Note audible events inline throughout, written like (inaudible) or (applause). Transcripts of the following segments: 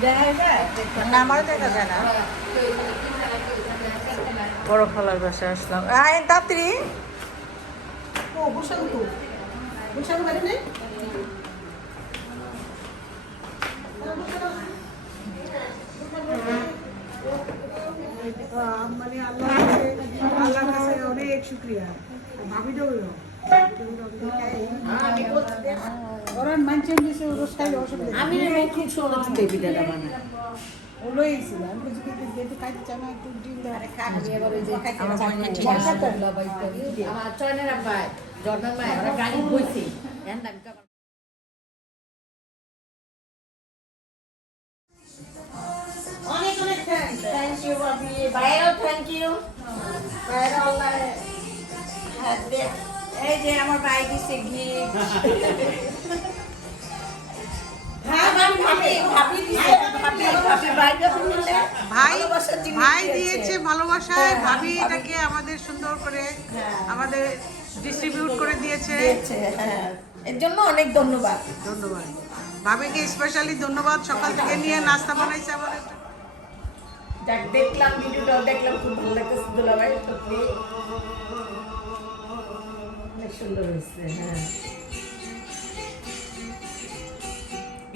না আমারও দেখা যায় না। বড় খালার বাসায় আসলাম। আয় তাড়াতাড়ি। ও বসান তো বসান বাড়ি নেই? মানে আল্লাহ আল্লাহর কাছে অনেক শুক্রিয়া। আমি খুব শুনেছি দেবিটা বানায় ওলোই ছিল আমি বলছি কিন্তু যেহেতু খাইতে চাই না একটু ডিম দেওয়া আমি এবার ওই যে আমার বোনের ঠিক আছে। আমার চয়নের আব্বাই জন্মের মায় ওরা গাড়ি বইছে অনেক অনেক থ্যাংক ইউ বাবি বাইরেও থ্যাংক ইউ বাইরে এই যে আমার ভাই দিছে গিফট ভাই ভাই দিয়েছে। ভালোবাসায় হ্যাঁ, ভাবি এটাকে আমাদের সুন্দর করে হ্যাঁ। আমাদের ডিস্ট্রিবিউট করে দিয়েছে। হ্যাঁ। এর জন্য অনেক ধন্যবাদ। ধন্যবাদ। ভাবিকে স্পেশালি ধন্যবাদ সকাল থেকে নিয়ে নাস্তা বানাইছে আমাদের। যাক দেখলাম ভিডিওটাও দেখলাম খুব ভালো লাগতেছে দুলাভাই সত্যি। অনেক সুন্দর হয়েছে হ্যাঁ।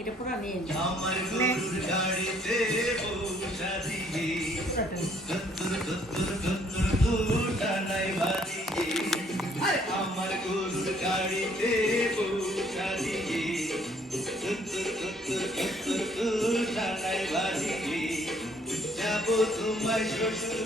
এটা পুরো নিয়ে। আমার গরুর গাড়িতে বসা দিয়ে যাব তোমার শ্বশুর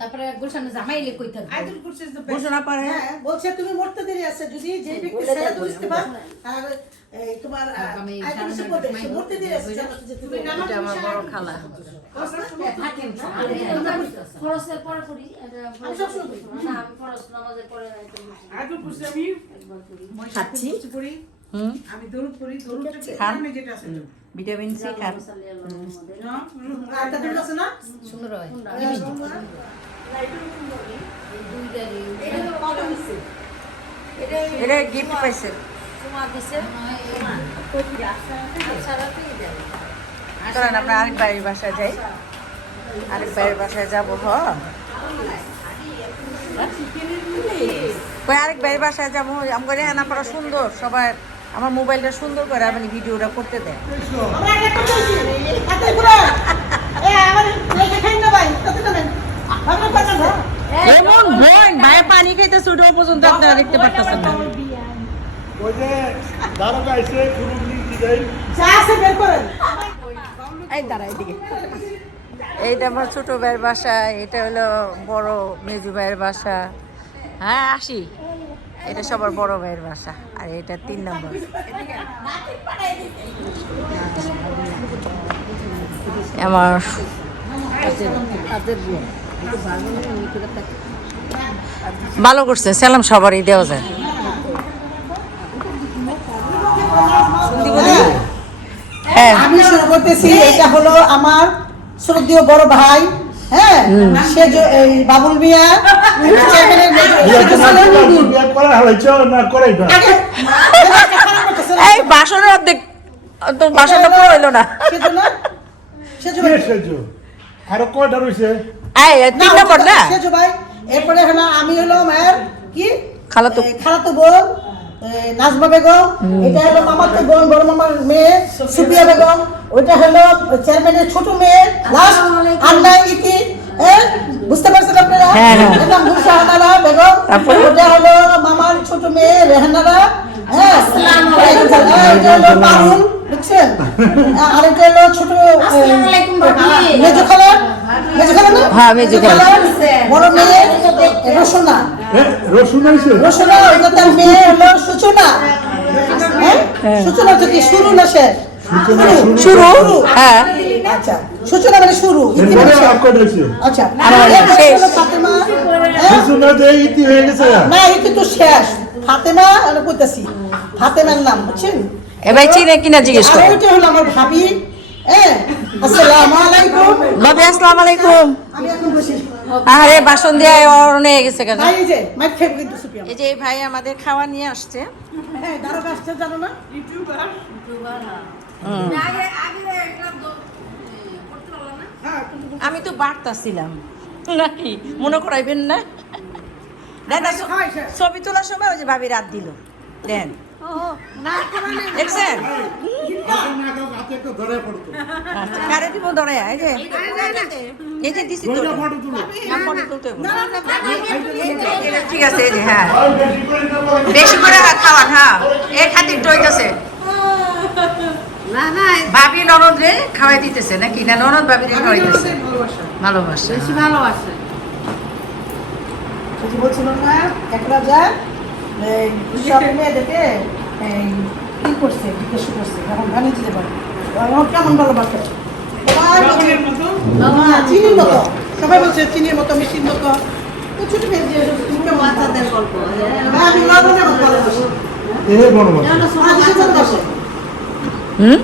তারপরে গুলশানে জামাইলে কই থাকবে? আইদুল ঘোষণা পারে। হ্যাঁ বলছে তুমি মরতে দেরি আছে। যদি যে ব্যক্তি পার হ্যাঁ। আর তোমার ভিটামিন সি খান। সুন্দর হয়। এটা গিফট পাইছে। দেন চলেন, আমরা আরেক বাড়ির বাসায় যাই। আরেক বাড়ির বাসায় যাব, হ। আরেক বাড়ির বাসায় যাব। আমার রেহানা পড়া সুন্দর, সবাই আমার মোবাইলটা সুন্দর করে আপনি ভিডিওটা করতে দেয় আমরা একটা কথা বলছি হাতে পুরো এ আমার লেখা খাই না ভাই কত নেন আমরা কথা না এমন বোন ভাই পানি খাইতেছে, ওটাও পর্যন্ত আপনারা দেখতে পারতেছেন না। ওই যে দারোগা এসে পুরো নিয়ে দেয়? যা আছে বের করেন। এই দাঁড়া এদিকে। এইটা আমার ছোট ভাইয়ের বাসা এটা হলো বড় মেজু ভাইয়ের বাসা। হ্যাঁ আসি। এটা সবার বড় ভাইয়ের বাসা আর এটা তিন নম্বর। আমার ভালো করছে সালাম সবারই দেওয়া যায় হ্যাঁ শুরু করতেছি এটা হলো আমার শ্রদ্ধেয় বড় ভাই হ্যাঁ? সে এই বাবুল মিয়া। এই বাসনের অর্ধেক তো বাসনটা পুরো হইল না। আরও কয়টা রয়েছে এই তিন নম্বর না? সেজু ভাই। এরপরে হলো আমি হলো মায়ের কি? খালাতো। খালাতো বোন এই নাজমা বেগম এটা হলো বোন বড় মামার মেয়ে সুপিয়া বেগম। ওইটা হলো চেয়ারম্যানের ছোট মেয়ে। লাস্ট আন্না ইতি বুঝতে পারছেন আপনারা? হ্যাঁ, হ্যাঁ। এটা বেগম। ওটা হলো মামার ছোট মেয়ে রেহানারা। হ্যাঁ এটা হলো পারুল বুঝছেন? আর হলো ছোট আসসালামু আলাইকুম ভাবি। মেজো খালা। মেজো খালা না? হ্যাঁ, মেজো খালা। বড় মেয়ে রসনা হ্যাঁ, রসুনা ওইটা তার মেয়ে হলো সূচনা। সূচনা তো কি শুরু না শেষ? শুরু। হ্যাঁ। আচ্ছা সূচনা মানে শুরু। আচ্ছা শেষ। হ্যাঁ? রসুন যে ইতি হয়ে গেছে। না ইতি তো শেষ। ফাতেমা কইতাছি ফাতেমার নাম বুঝছেন? এবার চিনে কিনা জিজ্ঞেস করো। ওইটা হলো আমার ভাবি হ্যাঁ? আসসালামু আলাইকুম। ভাবি আসসালামু আলাইকুম। আমি এখন বসি আরে বাসন দিয়ে অরণে গেছে কেন? এই যে মাইক খেয়ে এই যে এই ভাই আমাদের খাওয়া নিয়ে আসছে। হ্যাঁ দাঁড়ো আসতে জানো না? আগে আগে একটা দ- এ, করতে পারলাম না? আমি তো বাড়তাছিলাম। নাকি? মনে করাইবেন না? দেন না, ছবি তোলার সময় ওই যে ভাবি রাত দিল। দেন। দেখছেন? আচ্ছা, কারে দিব ধরে এই যে এই যে দিছি তো ফটো তুলো না, ফটো তুলতে ঠিক আছে এই যে হ্যাঁ বেশি করে খাওয়ান হ্যাঁ এ খাতির টইতেছে না না ভাবি ননদ রে খাওয়াই দিতেছে নাকি না ননদ ভাবি রে খাওয়াইতেছে ভালোবাসা বেশি ভালোবাসে সেটি বলছিল না এক রাজা এই মেয়েদেরকে এই কি করছে জিজ্ঞেস করছে এখন ভালো দিতে পারে আমার কেমন ভালোবাসে? সবাই বলছে, হ্যাঁ, চিনির মতো। সবাই বলছে চিনির মতো মিষ্টির মতো। ছোট মেয়ে যে তুমি কেমন বাচ্চাদের গল্প হ্যাঁ। আমি লবণের মতো ভালোবাসে। হুম?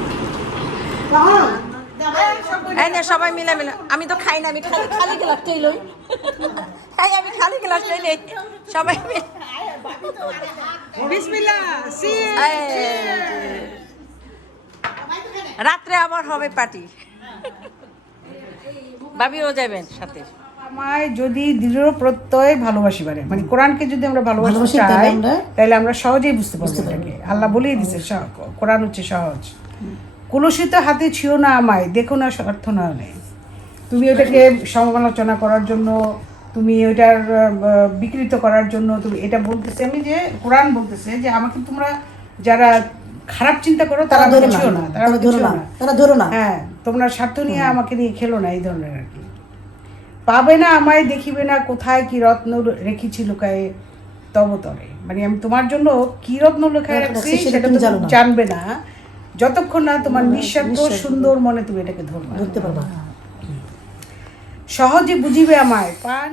এই না সবাই মিলে মিলে। আমি তো খাই না আমি খালি খালি গ্লাসটাই লই। (laughs) খাই আমি খালি গ্লাসটাই নেই সবাই মিলে। রাত্রে আবার হবে পার্টি। ভাবিও যাবেন সাথে। আমায় যদি দৃঢ় প্রত্যয় ভালোবাসি পারে মানে কোরআনকে যদি আমরা ভালোবাসি, চাই তাহলে আমরা সহজেই বুঝতে পারব এটাকে। আল্লাহ বলেই দিছে কোরআন হচ্ছে সহজ। কলুষিত হাতে ছিও না আমায় দেখো না স্বার্থ না নেই তুমি ওটাকে সমালোচনা করার জন্য তুমি ওইটার বিকৃত করার জন্য তুমি এটা বলতেছে। আমি যে কোরআন বলতেছে যে আমাকে তোমরা যারা খারাপ চিন্তা করো তারা ধরো না। তারা ধরো না। তারা ধরো না। হ্যাঁ তোমরা স্বার্থ নিয়ে আমাকে নিয়ে খেলো না এই ধরনের আর কি। পাবে না আমায় দেখিবে না কোথায় কি রত্ন রেখেছি লুকায়ে তবতরে। মানে আমি তোমার জন্য কি রত্ন লুকায় রাখছি সেটা তুমি। জানবে না। যতক্ষণ না তোমার নিঃস্বার্থ। সুন্দর মনে তুমি এটাকে ধরবে। ধরতে পারবা। সহজে বুঝিবে আমায়। পান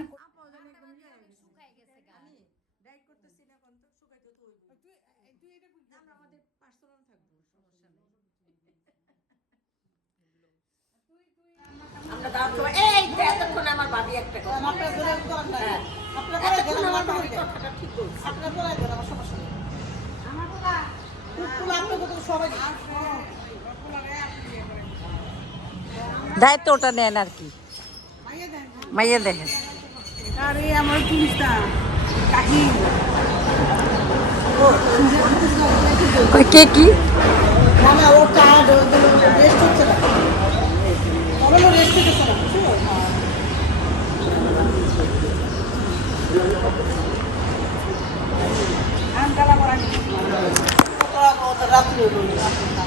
হ্যাঁ। এতক্ষণ আমার ভাবি কথাটা ঠিক বলছে। দায়িত্ব ওটা নেন আর কি। মাইয়া দেখেন আরে আমার জিনিসটা কাহি কই কে কি? রাত্রি।